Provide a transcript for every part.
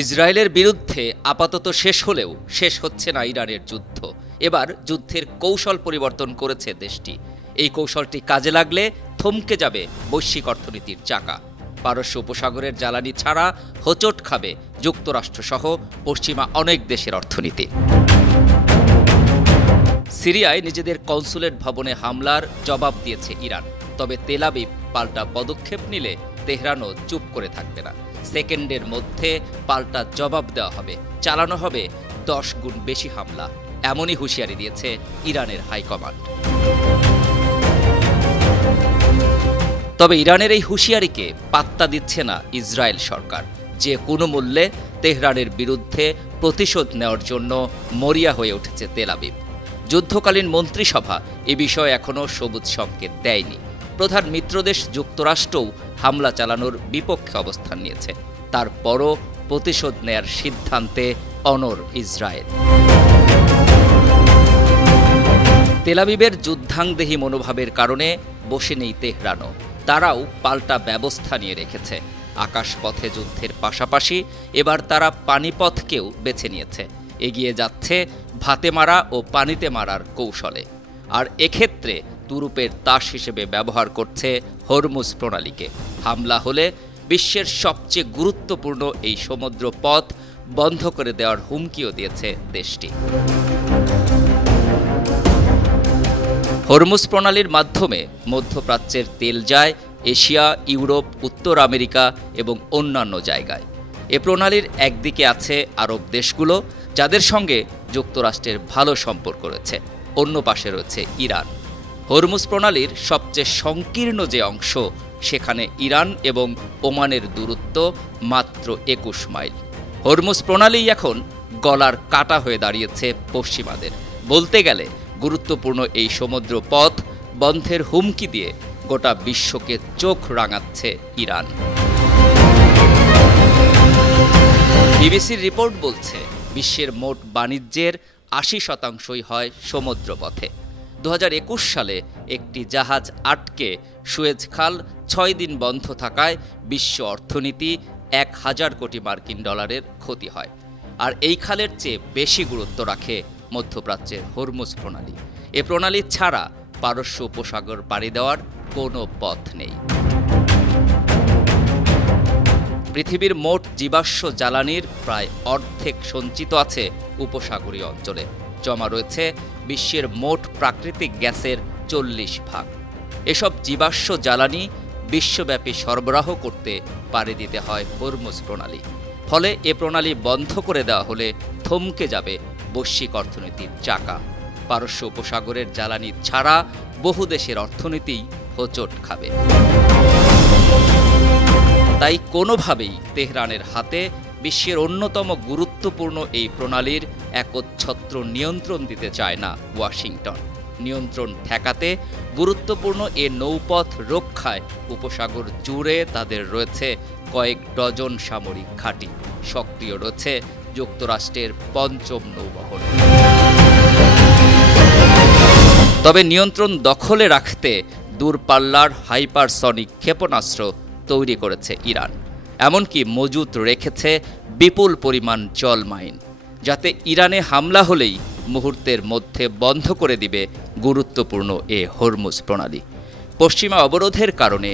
ইসরায়েলের বিরুদ্ধে আপাতত শেষ হলেও শেষ হচ্ছে না ইরানের যুদ্ধ। এবার যুদ্ধের কৌশল পরিবর্তন করেছে দেশটি। এই কৌশলটি কাজে লাগলে থমকে যাবে বৈশ্বিক অর্থনীতির চাকা। পারস্য উপসাগরের জ্বালানি ছাড়া হোঁচট খাবে যুক্তরাষ্ট্রসহ পশ্চিমা অনেক দেশের অর্থনীতি। সিরিয়ায় নিজেদের কনসুলেট ভবনে হামলার জবাব দিয়েছে ইরান। তবে তেল আবিব পাল্টা পদক্ষেপ নিলে তেহরানও চুপ করে থাকবে না। সেকেন্ডের মধ্যে পাল্টা জবাব দেওয়া হবে, চালানো হবে 10 গুণ বেশি হামলা, এমনই হুঁশিয়ারি দিয়েছে ইরানের হাইকমান্ড। তবে ইরানের এই হুঁশিয়ারিকে পাত্তা দিচ্ছে না ইসরায়েল সরকার। যে কোনো মূল্যে তেহরানের বিরুদ্ধে প্রতিশোধ নেওয়ার জন্য মরিয়া হয়ে উঠেছে তেল আবিব। যুদ্ধকালীন মন্ত্রিসভা এ বিষয়ে এখনও সবুজ সংকেত দেয়নি। প্রধান মিত্রদেশ যুক্তরাষ্ট্রও হামলা চালানোর বিপক্ষে অবস্থান নিয়েছে। তারপরও প্রতিশোধ নেয়ার সিদ্ধান্তে অনড় ইসরায়েল। তেল আবিবের যুদ্ধাংদেহী মনোভাবের কারণে বসে নেই তেহরানও। তারাও পাল্টা ব্যবস্থা নিয়ে রেখেছে। আকাশপথে যুদ্ধের পাশাপাশি এবার তারা পানিপথকেও বেছে নিয়েছে। এগিয়ে যাচ্ছে ভাতে মারা ও পানিতে মারার কৌশলে। আর এক্ষেত্রে তুরুপের তাস হিসেবে ব্যবহার করছে হরমুজ প্রণালীকে। হামলা হলে বিশ্বের সবচেয়ে গুরুত্বপূর্ণ এই সমুদ্র পথ বন্ধ করে দেওয়ার হুমকিও দিয়েছে দেশটি। হরমুজ প্রণালীর মাধ্যমে মধ্যপ্রাচ্যের তেল যায় এশিয়া, ইউরোপ, উত্তর আমেরিকা এবং অন্যান্য জায়গায়। এ প্রণালীর একদিকে আছে আরব দেশগুলো, যাদের সঙ্গে যুক্তরাষ্ট্রের ভালো সম্পর্ক রয়েছে। অন্য পাশে রয়েছে ইরান। হরমুজ প্রণালীর সবচেয়ে সংকীর্ণ যে অংশ, সেখানে ইরান এবং ওমানের দূরত্ব মাত্র 21 মাইল। হরমুজ প্রণালী এখন গলার কাটা হয়ে দাঁড়িয়েছে পশ্চিমাদের। বলতে গেলে গুরুত্বপূর্ণ এই সমুদ্র পথ বন্ধের হুমকি দিয়ে গোটা বিশ্বকে চোখ রাঙাচ্ছে ইরান। বিবিসির রিপোর্ট বলছে, বিশ্বের মোট বাণিজ্যের 80% হয় সমুদ্রপথে। 2021 সালে একটি জাহাজ আটকে সুয়েজ খাল 6 দিন বন্ধ থাকায় বিশ্ব অর্থনীতি 1000 কোটি মার্কিন ডলারের ক্ষতি হয়। আর এই খালের চেয়ে বেশি গুরুত্ব রাখে মধ্যপ্রাচ্যের হরমুজ প্রণালী। এ প্রণালী ছাড়া পারস্য উপসাগর পাড়ি দেওয়ার কোনো পথ নেই। পৃথিবীর মোট জীবাশ্ম জ্বালানির প্রায় অর্ধেক সঞ্চিত আছে উপসাগরীয় অঞ্চলে। জমা রয়েছে বিশ্বের মোট প্রাকৃতিক গ্যাসের 40%। এসব জীবাশ্ম জ্বালানি বিশ্বব্যাপী সরবরাহ করতে পাড়ি দিতে হয় হরমুজ প্রণালী। ফলে এ প্রণালী বন্ধ করে দেওয়া হলে থমকে যাবে বৈশ্বিক অর্থনীতির চাকা। পারস্য উপসাগরের জ্বালানি ছাড়া বহু দেশের অর্থনীতিই হোঁচট খাবে। তাই কোনোভাবেই তেহরানের হাতে বিশ্বের অন্যতম গুরুত্বপূর্ণ এই প্রণালীর একচ্ছত্র নিয়ন্ত্রণ দিতে চায় না ওয়াশিংটন। নিয়ন্ত্রণ ঠেকাতে গুরুত্বপূর্ণ এ নৌপথ রক্ষায় উপসাগর জুড়ে তাদের রয়েছে কয়েক ডজন সামরিক ঘাঁটি। সক্রিয় রয়েছে যুক্তরাষ্ট্রের 5ম নৌবহর। তবে নিয়ন্ত্রণ দখলে রাখতে দূরপাল্লার হাইপারসনিক ক্ষেপণাস্ত্র তৈরি করেছে ইরান। এমনকি মজুত রেখেছে বিপুল পরিমাণ জল মাইন, যাতে ইরানে হামলা হলেই মুহূর্তের মধ্যে বন্ধ করে দিবে গুরুত্বপূর্ণ এ হরমুজ প্রণালী। পশ্চিমা অবরোধের কারণে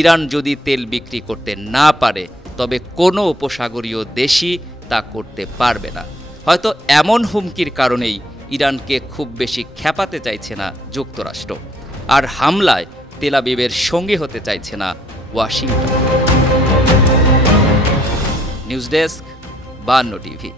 ইরান যদি তেল বিক্রি করতে না পারে, তবে কোনো উপসাগরীয় দেশই তা করতে পারবে না। হয়তো এমন হুমকির কারণেই ইরানকে খুব বেশি খেপাতে চাইছে না যুক্তরাষ্ট্র, আর হামলায় তেল আবিবের সঙ্গী হতে চাইছে না ওয়াশিংটন। News desk, 52 TV.